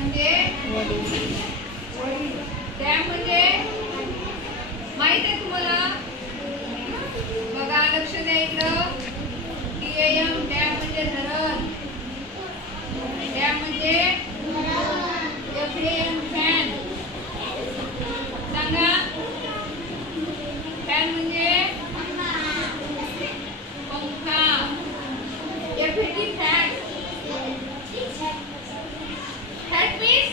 म्हणजे डॅम म्हणजे माहित आहे तुम्हाला? बघा लक्ष द्यायचं. डॅम म्हणजे धरण. डॅम म्हणजे फॅन. सांगा. फॅन म्हणजे पंखा. फॅट. फॅट मीन्स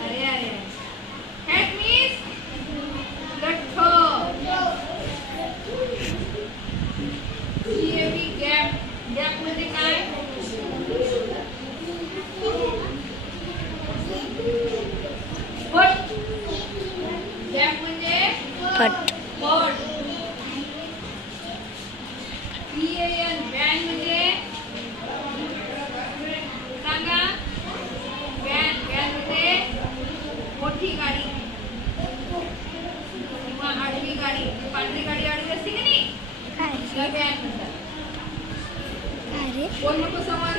अरे फॅट मीन्स गठ्ठ. गॅप मध्ये काय? फट. गॅप म्हणजे फट. व्हॅन म्हणजे सांगा. व्हॅन म्हणजे मोठी गाडी किंवा आडवी गाडी. पांढरी गाडी आडवी असते की नाही, त्याला व्हॅन म्हणतात. कोण नको समज.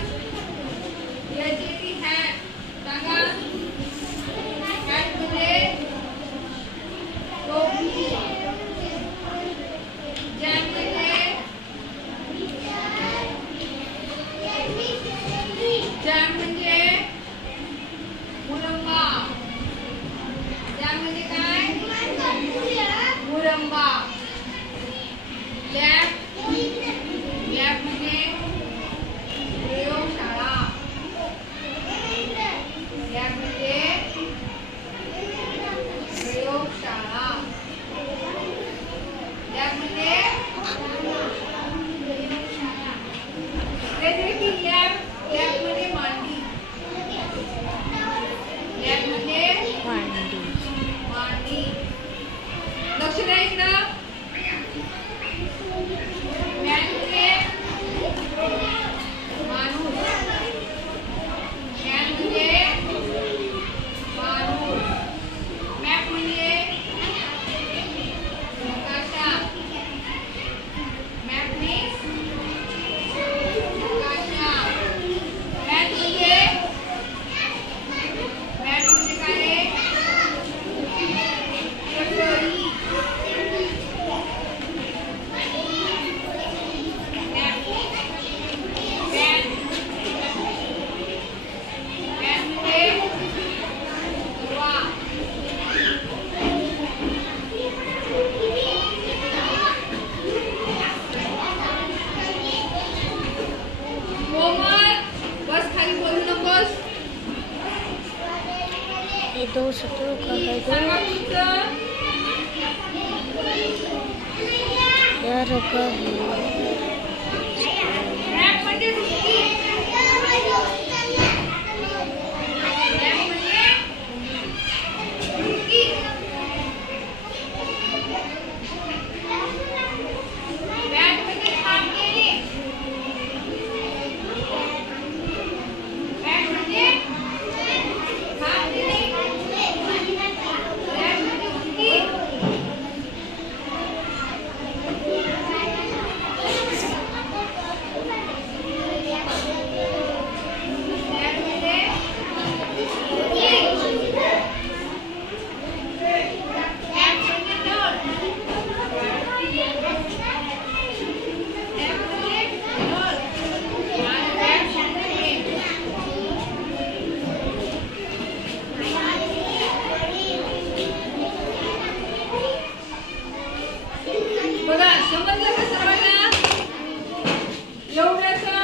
याची हॅट. सांगा. हॅट म्हणजे टोपी. जॅम म्हणजे मुरंबा. जॅम म्हणजे काय? मुरंबा. लॅब म्हणजे प्रयोगशाळा. लॅब म्हणजे प्रयोगशाळा. लॅब म्हणजे लॅब मध्ये मांडी. लॅब मध्ये मांडी. लक्ष द्या इकडं. मॅन म्हणजे माणूस. मॅन म्हणजे माणूस. मॅप म्हणजे नकाशा. मॅप मीन्स नकाशा. मॅप म्हणजे काय? कटोरी. दो सत्रों का बघा समजलं का सर्वांना? एवढंच